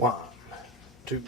1, 2.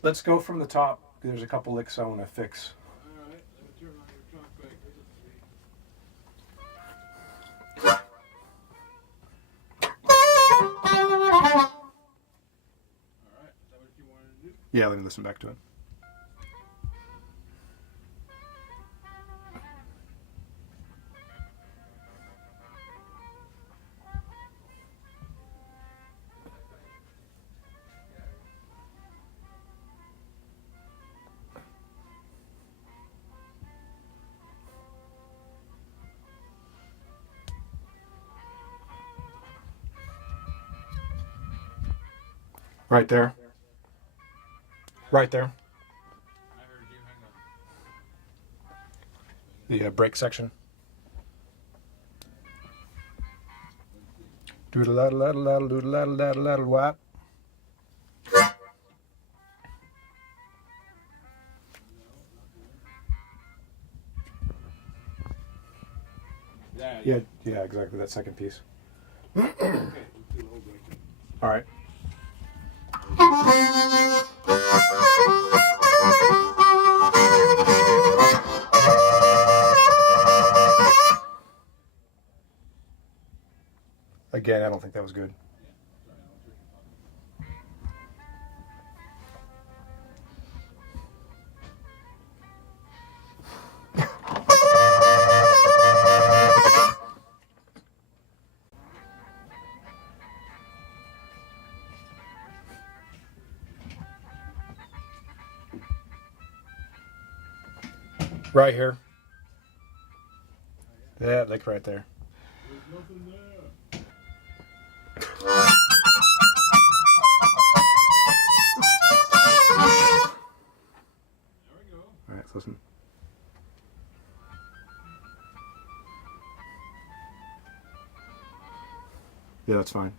Let's go from the top. There's a couple licks I want to fix. All right, let me turn on your talk back. All right, is that what you wanted to do? Yeah, let me listen back to it. Right there. Right there. I heard you. Hang on. The brake section. Doodle-laddle-laddle-laddle-laddle-laddle-laddle wap. Yeah, exactly. That second piece. Okay, let's do the whole break. All right. Again, I don't think that was good. Right here. That lick right there. There's nothing there. There we go. All right, let's listen. Yeah, that's fine.